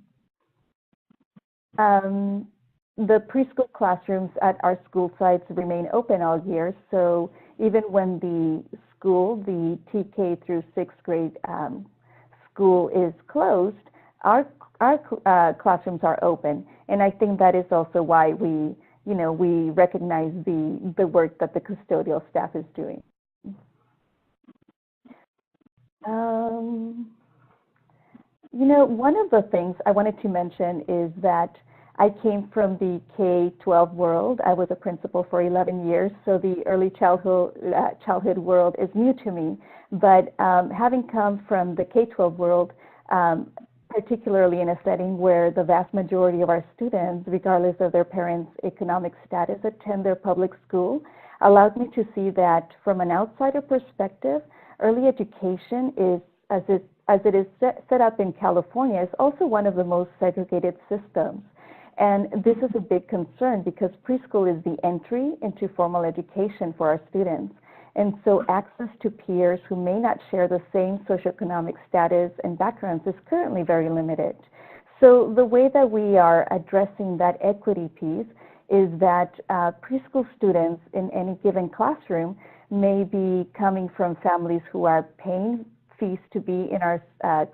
The preschool classrooms at our school sites remain open all year. So even when the school, the TK through 6th grade school is closed, our classrooms are open. And I think that is also why we recognize the work that the custodial staff is doing. One of the things I wanted to mention is that I came from the K-12 world. I was a principal for 11 years, so the early childhood world is new to me. But having come from the K-12 world, particularly in a setting where the vast majority of our students, regardless of their parents' economic status, attend their public school, allowed me to see that from an outsider perspective, early education is, as it is set up in California, is also one of the most segregated systems. And this is a big concern because preschool is the entry into formal education for our students. And so access to peers who may not share the same socioeconomic status and backgrounds is currently very limited. So the way that we are addressing that equity piece is that preschool students in any given classroom may be coming from families who are paying fees to be in our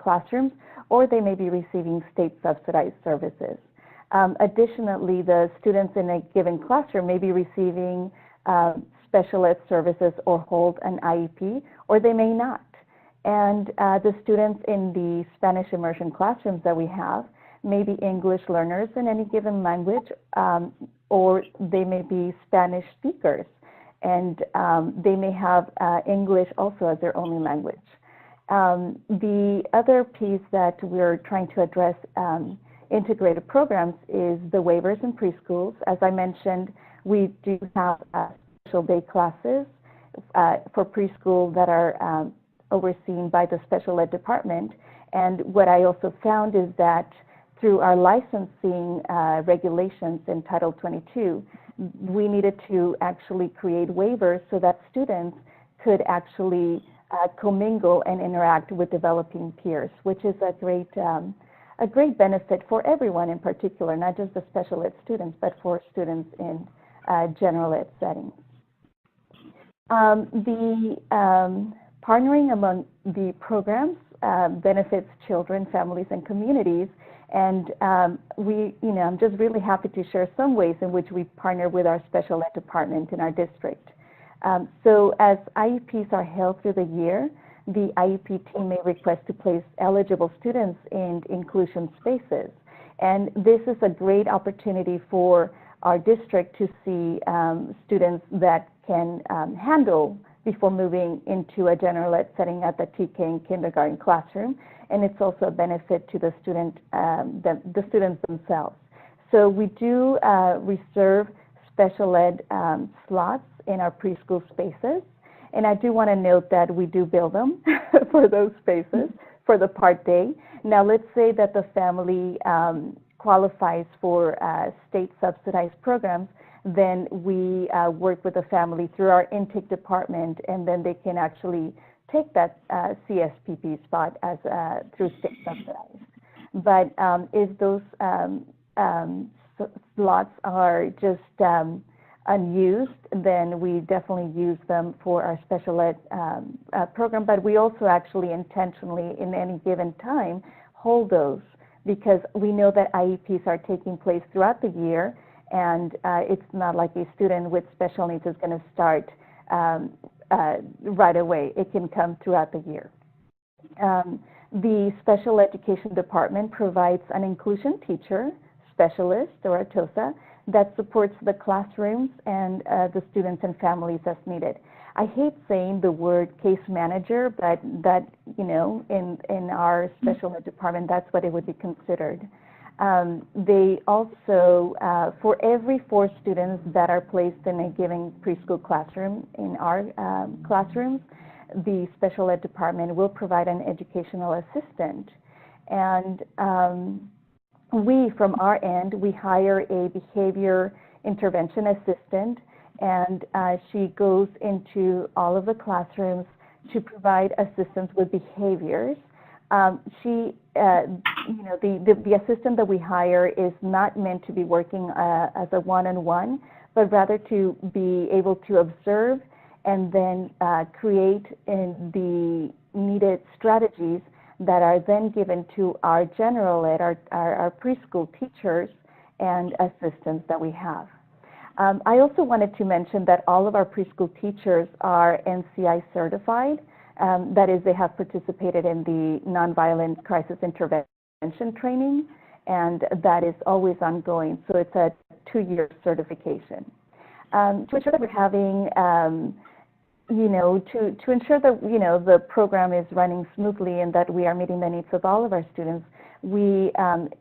classrooms, or they may be receiving state subsidized services. Additionally, the students in a given classroom may be receiving special ed services or hold an IEP, or they may not. And the students in the Spanish immersion classrooms that we have may be English learners in any given language, or they may be Spanish speakers, and they may have English also as their only language. The other piece that we're trying to address integrated programs is the waivers in preschools. As I mentioned, we do have special day classes for preschool that are overseen by the special ed department. And what I also found is that through our licensing regulations in Title 22, we needed to actually create waivers so that students could actually commingle and interact with developing peers, which is a great benefit for everyone in particular, not just the special ed students, but for students in general ed settings. The partnering among the programs benefits children, families, and communities. And I'm just really happy to share some ways in which we partner with our special ed department in our district. So as IEPs are held through the year, the IEP team may request to place eligible students in inclusion spaces. And this is a great opportunity for our district to see students that can handle before moving into a general ed setting at the TK and kindergarten classroom. And it's also a benefit to the students themselves. So we do reserve special ed slots in our preschool spaces. And I do want to note that we do bill them for those spaces for the part day. Now, let's say that the family qualifies for state subsidized programs, then we work with the family through our intake department, and then they can actually take that CSPP spot as through state subsidized. But if those slots are just unused, then we definitely use them for our special ed program. But we also actually intentionally, in any given time, hold those because we know that IEPs are taking place throughout the year, and it's not like a student with special needs is going to start right away. It can come throughout the year. The special education department provides an inclusion teacher, specialist, or a TOSA, that supports the classrooms and the students and families as needed. I hate saying the word case manager, but that, in our special ed department, that's what it would be considered. They also, for every 4 students that are placed in a given preschool classroom in our classrooms, the special ed department will provide an educational assistant. And we, from our end, we hire a behavior intervention assistant, and she goes into all of the classrooms to provide assistance with behaviors. The assistant that we hire is not meant to be working as a one-on-one, but rather to be able to observe and then create the needed strategies that are then given to our general ed, our preschool teachers and assistants that we have. I also wanted to mention that all of our preschool teachers are NCI certified. That is, they have participated in the nonviolent crisis intervention training. and that is always ongoing. So it's a 2-year certification. To ensure that we're having, to ensure that, the program is running smoothly and that we are meeting the needs of all of our students, we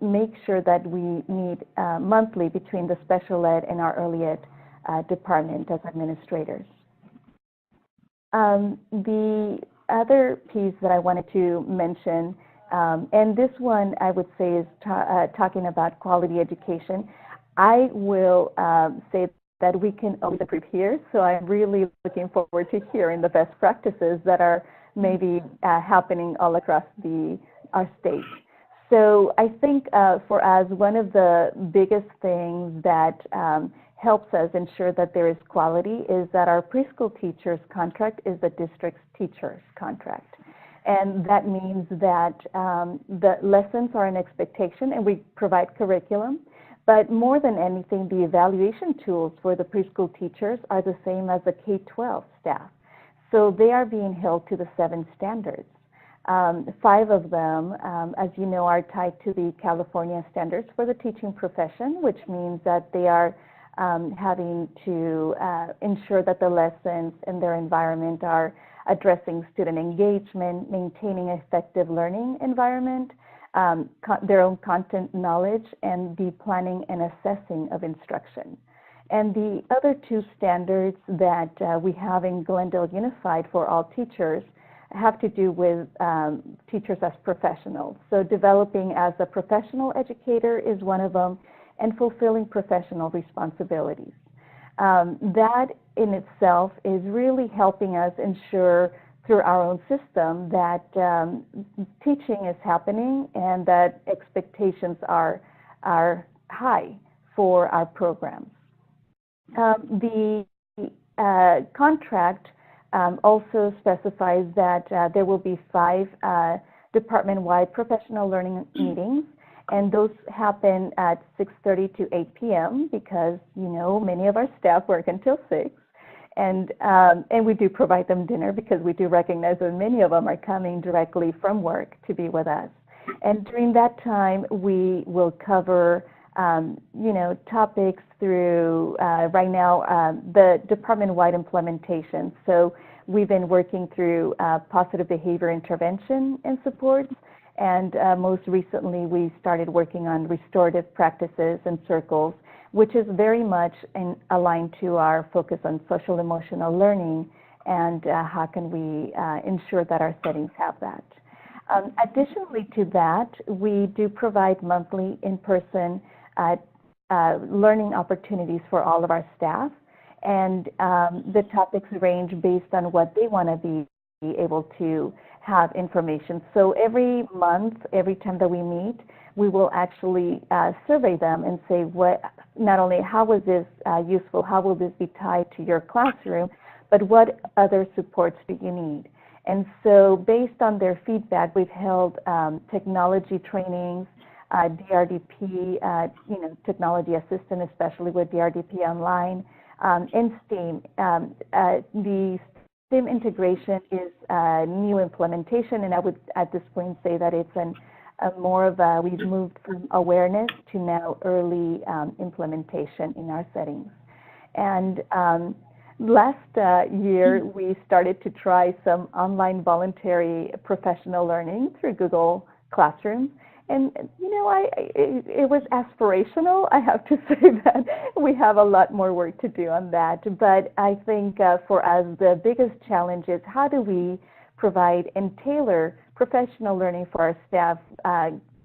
make sure that we meet monthly between the special ed and our early ed department as administrators. The other piece that I wanted to mention, and this one I would say is talking about quality education. I will say that we can always improve here, so I'm really looking forward to hearing the best practices that are maybe happening all across our state. So I think for us, one of the biggest things that helps us ensure that there is quality is that our preschool teachers contract is the district's teachers contract. And that means that the lessons are an expectation and we provide curriculum. But more than anything, the evaluation tools for the preschool teachers are the same as the K-12 staff. So they are being held to the 7 standards. 5 of them, as you know, are tied to the California standards for the teaching profession, which means that they are having to ensure that the lessons in their environment are addressing student engagement, maintaining an effective learning environment, their own content knowledge, and the planning and assessing of instruction. And the other 2 standards that we have in Glendale Unified for all teachers have to do with teachers as professionals. So developing as a professional educator is one of them, and fulfilling professional responsibilities. That in itself is really helping us ensure through our own system that teaching is happening and that expectations are high for our programs. The contract also specifies that there will be 5 department-wide professional learning meetings, and those happen at 6:30 to 8 p.m. because, many of our staff work until 6. And we do provide them dinner because we do recognize that many of them are coming directly from work to be with us. And during that time, we will cover, topics through, right now, the department-wide implementation. So we've been working through positive behavior intervention and supports. And most recently, we started working on restorative practices and circles, which is very much aligned to our focus on social emotional learning and how can we ensure that our settings have that. Additionally to that, we do provide monthly in-person learning opportunities for all of our staff, and the topics range based on what they want to be able to have information. So every month, every time that we meet, we will actually survey them and say not only how was this useful, how will this be tied to your classroom, but what other supports do you need? And so based on their feedback, we've held technology trainings, DRDP, technology assistant, especially with DRDP online, and STEAM. The STEAM integration is a new implementation, and I would at this point say that it's more of we've moved from awareness to now early implementation in our settings. And last year, we started to try some online voluntary professional learning through Google Classroom. And, it was aspirational. I have to say that we have a lot more work to do on that. But I think for us, the biggest challenge is how do we provide and tailor professional learning for our staff,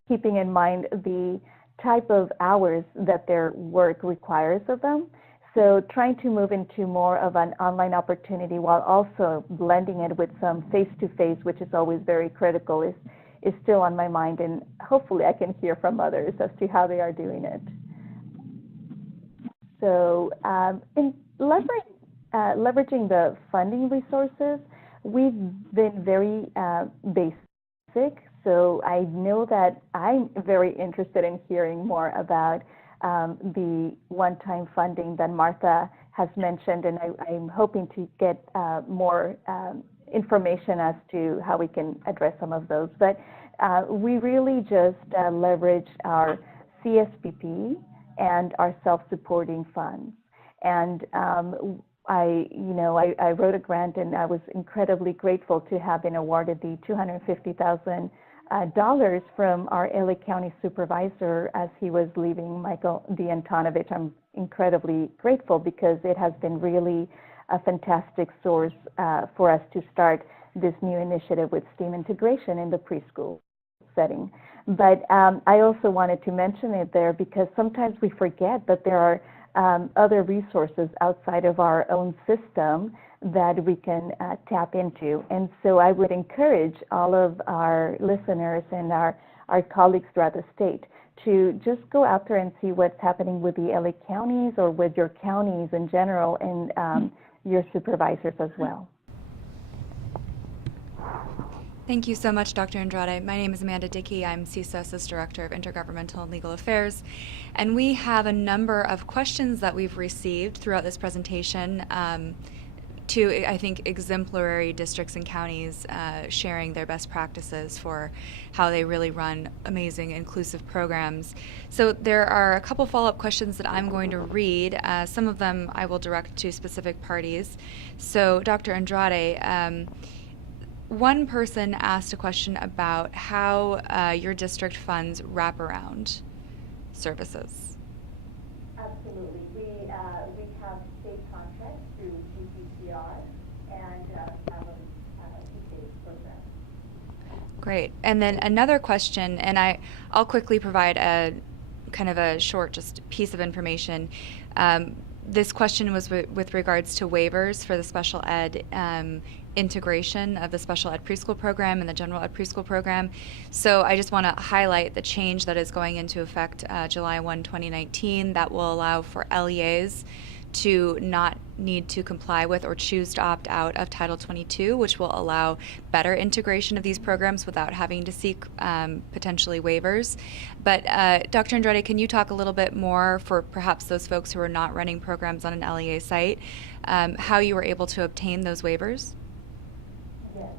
keeping in mind the type of hours that their work requires of them. So trying to move into more of an online opportunity while also blending it with some face-to-face, which is always very critical, is still on my mind, and hopefully I can hear from others as to how they are doing it. So in leveraging the funding resources, we've been very basic. So I know that I'm very interested in hearing more about the one-time funding that Martha has mentioned, and I'm hoping to get more information as to how we can address some of those. But we really just leverage our CSPP and our self-supporting funds. And I wrote a grant, and I was incredibly grateful to have been awarded the $250,000 from our LA County supervisor as he was leaving, Michael D'Antonovich. I'm incredibly grateful because it has been really a fantastic source for us to start this new initiative with STEAM integration in the preschool setting. But I also wanted to mention it there because sometimes we forget that there are other resources outside of our own system that we can tap into. And so I would encourage all of our listeners and our colleagues throughout the state to just go out there and see what's happening with the LA counties or with your counties in general and your supervisors as well. Thank you so much, Dr. Andrade. My name is Amanda Dickey. I'm CSS's Director of Intergovernmental and Legal Affairs. And we have a number of questions that we've received throughout this presentation to, I think, exemplary districts and counties sharing their best practices for how they really run amazing inclusive programs. So there are a couple follow-up questions that I'm going to read. Some of them I will direct to specific parties. So Dr. Andrade, one person asked a question about how your district funds wraparound services. Absolutely. We have state contracts through CCCR and have a state program. Great. And then another question, and I'll quickly provide a kind of a short just piece of information. This question was with regards to waivers for the special ed integration of the special ed preschool program and the general ed preschool program. So I just want to highlight the change that is going into effect July 1, 2019 that will allow for LEAs to not need to comply with or choose to opt out of Title 22, which will allow better integration of these programs without having to seek potentially waivers. But Dr. Andrade, can you talk a little bit more for perhaps those folks who are not running programs on an LEA site, how you were able to obtain those waivers? Yes,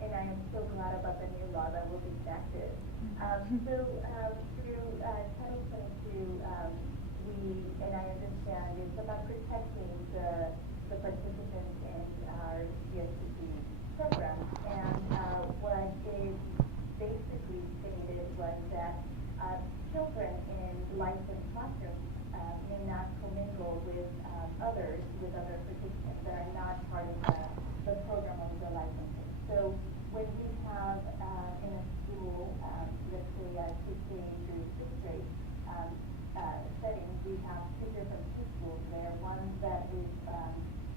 and I am so glad about the new law that will be enacted. So through Title 22, and I understand, it's about protecting the participants in our CSPP program. And what it basically stated was that children in licensed classrooms may not commingle with other participants that are not part of the program of the licensing. So when we have in a school, let's say a 2K through 6th grade setting, we have two different preschools there. One that is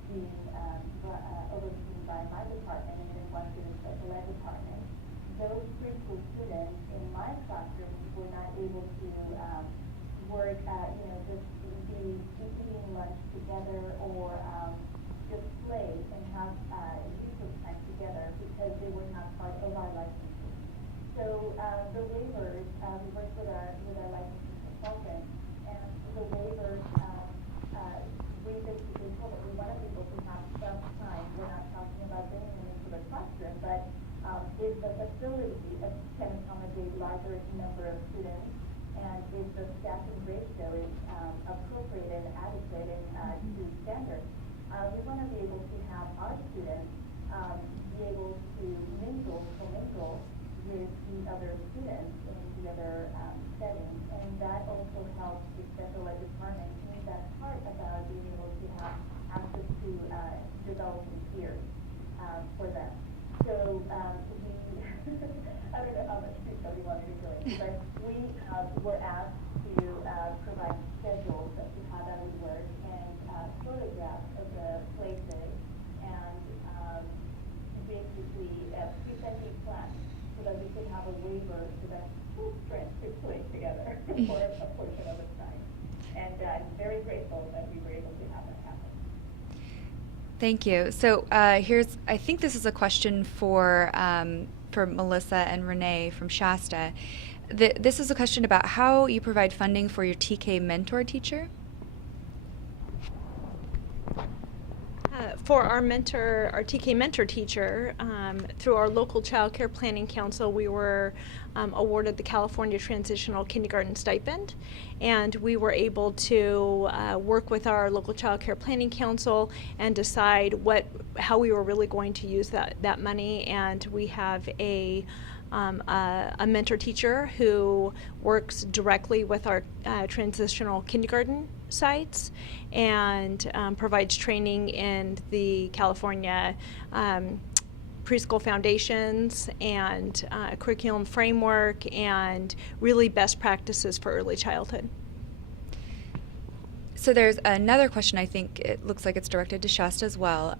being overseen by my department, and then one in the special ed department. Those preschool students in my classroom were not able to work, just be eating lunch together or just play and have recess time together because they were not part of our licensing. So the waivers, we worked with our licensing consultant, and the waivers, we basically told them we want to be able to have some time. We're not talking about bringing them into the classroom, but if the facility can accommodate larger number of students, and if the staffing ratio is appropriate and adequate and to standards, we want to be able to have our students be able to commingle with the other students in the other settings, and that also helps the special ed department meet that part about being able to have access to developing peers for them. So I don't know how much detail you want me to go into, but we were asked to provide schedules as to how that would work and photographs of the places and basically presenting plans so that we could have a waiver so that two friends could play together for a portion of the time. And I'm very grateful that we were able to have that happen. Thank you. So I think this is a question for Melissa and Renee from Shasta. This is a question about how you provide funding for your TK mentor teacher. For our mentor, our TK mentor teacher, through our local child care planning council, we were awarded the California Transitional Kindergarten Stipend, and we were able to work with our local child care planning council and decide how we were really going to use that money. And we have a mentor teacher who works directly with our transitional kindergarten sites and provides training in the California preschool foundations and curriculum framework and really best practices for early childhood. So there's another question, I think it looks like it's directed to Shasta as well.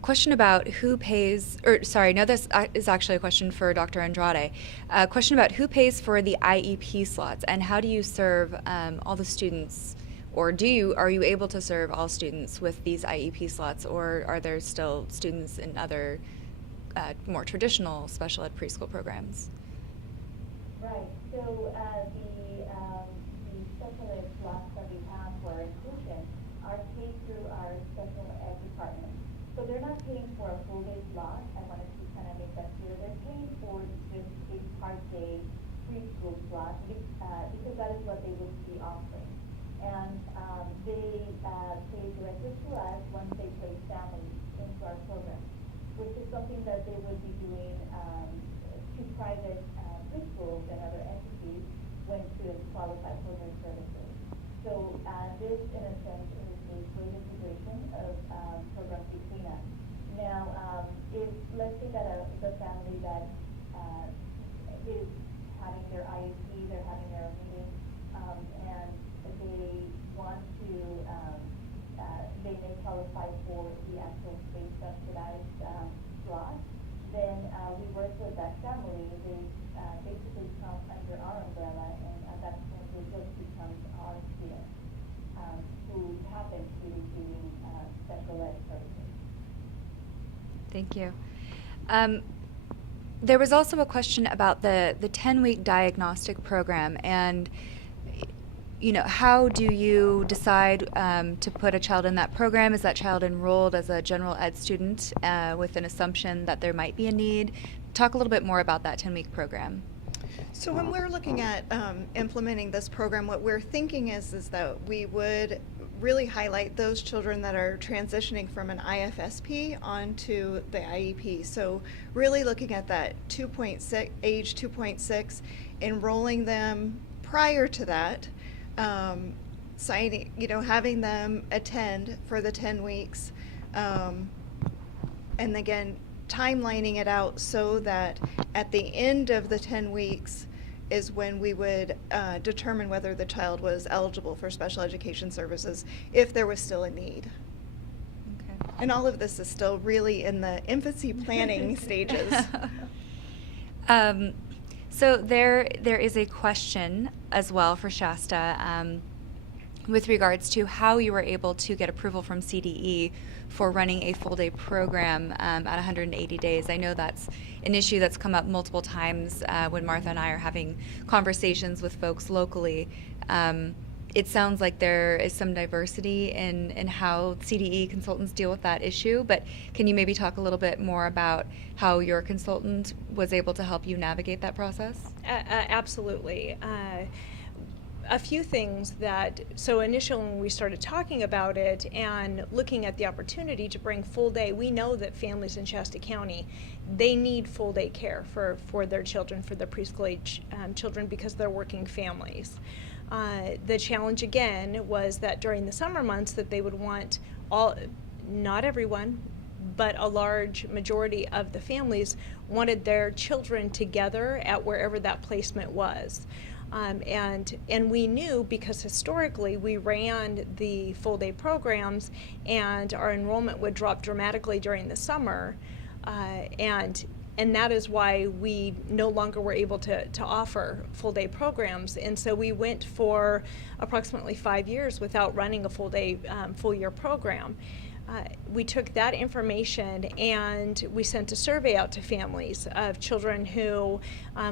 Question about who pays, or sorry, no, this is actually a question for Dr. Andrade. A question about who pays for the IEP slots and how do you serve all the students, or are you able to serve all students with these IEP slots, or are there still students in other more traditional special ed preschool programs? Right. So the special ed slots that we have for inclusion are paid through our special ed department. So they're not paying for a full day slot. I wanted to kind of make that clear. They're paying for just a part day preschool slot because that is what they would be offering. And they pay directly to us once they place families into our program, which is something that they would be doing to private preschools and other entities when students qualify for their services. So this, in a sense, is a great integration of programs between us. Now, if let's say that the family that is having their IEP, they're having their meeting, and they want to, they may qualify for the actual state subsidized slot, then we work with that family. They basically come under our umbrella, and at that point it just becomes our students who happen to be receiving special ed services. Thank you. There was also a question about the 10-week diagnostic program, and how do you decide to put a child in that program? Is that child enrolled as a general ed student with an assumption that there might be a need? Talk a little bit more about that 10-week program. So when we're looking at implementing this program, what we're thinking is that we would really highlight those children that are transitioning from an IFSP onto the IEP. So really looking at that age 2.6, enrolling them prior to that, having them attend for the 10 weeks, and again, timelining it out so that at the end of the 10 weeks is when we would determine whether the child was eligible for special education services if there was still a need. Okay. And all of this is still really in the infancy planning stages. So there is a question as well for Shasta with regards to how you were able to get approval from CDE for running a full day program at 180 days. I know that's an issue that's come up multiple times when Martha and I are having conversations with folks locally. It sounds like there is some diversity in how CDE consultants deal with that issue, but can you maybe talk a little bit more about how your consultant was able to help you navigate that process? Absolutely. A few things so initially when we started talking about it and looking at the opportunity to bring full day, we know that families in Shasta County, they need full day care for their children, for their preschool age children, because they're working families. The challenge again was that during the summer months that they would want not everyone, but a large majority of the families wanted their children together at wherever that placement was. And we knew, because historically we ran the full day programs and our enrollment would drop dramatically during the summer, and that is why we no longer were able to offer full day programs. And so we went for approximately 5 years without running a full day, full year program. We took that information and we sent a survey out to families of children who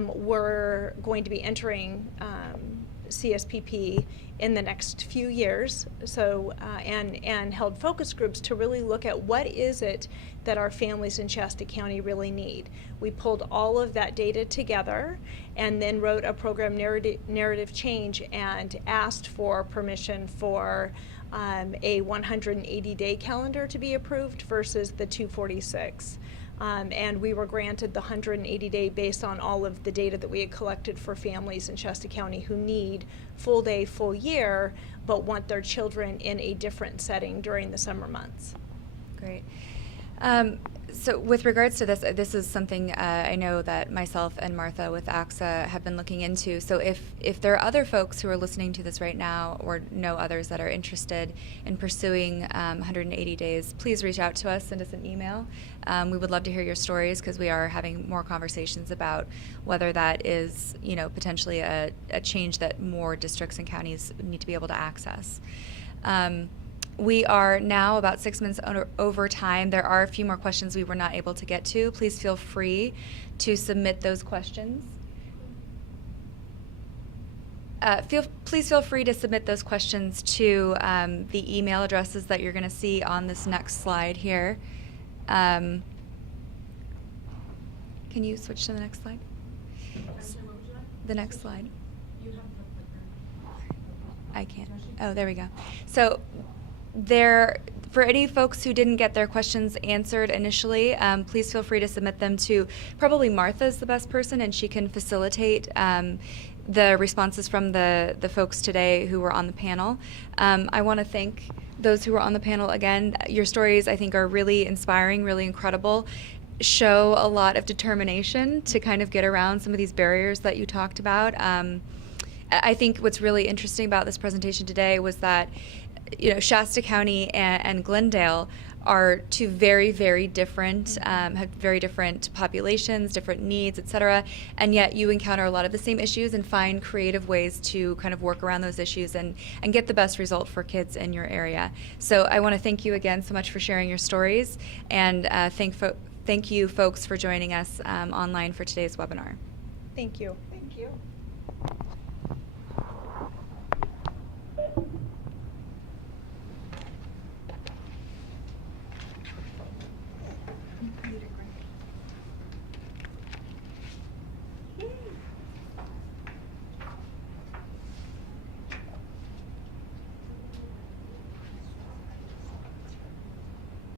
were going to be entering CSPP in the next few years. So and held focus groups to really look at what is it that our families in Shasta County really need. We pulled all of that data together and then wrote a program narrative change and asked for permission for a 180-day calendar to be approved versus the 246. And we were granted the 180-day based on all of the data that we had collected for families in Shasta County who need full day, full year, but want their children in a different setting during the summer months. Great. So with regards to this is something I know that myself and Martha with ACSA have been looking into. So if there are other folks who are listening to this right now or know others that are interested in pursuing 180 days, please reach out to us, send us an email. We would love to hear your stories because we are having more conversations about whether that is, potentially a change that more districts and counties need to be able to access. We are now about 6 minutes over time. There are a few more questions we were not able to get to. Please feel free to submit those questions. Please feel free to submit those questions to the email addresses that you're going to see on this next slide here. Can you switch to the next slide? The next slide. I can't. Oh, there we go. So for any folks who didn't get their questions answered initially, please feel free to submit them to, probably Martha's the best person, and she can facilitate the responses from the folks today who were on the panel. I want to thank those who were on the panel again. Your stories, I think, are really inspiring, really incredible, show a lot of determination to kind of get around some of these barriers that you talked about. I think what's really interesting about this presentation today was that Shasta County and Glendale are two very, very different, have very different populations, different needs, et cetera, and yet you encounter a lot of the same issues and find creative ways to kind of work around those issues and get the best result for kids in your area. So I want to thank you again so much for sharing your stories, and thank you folks for joining us online for today's webinar. Thank you.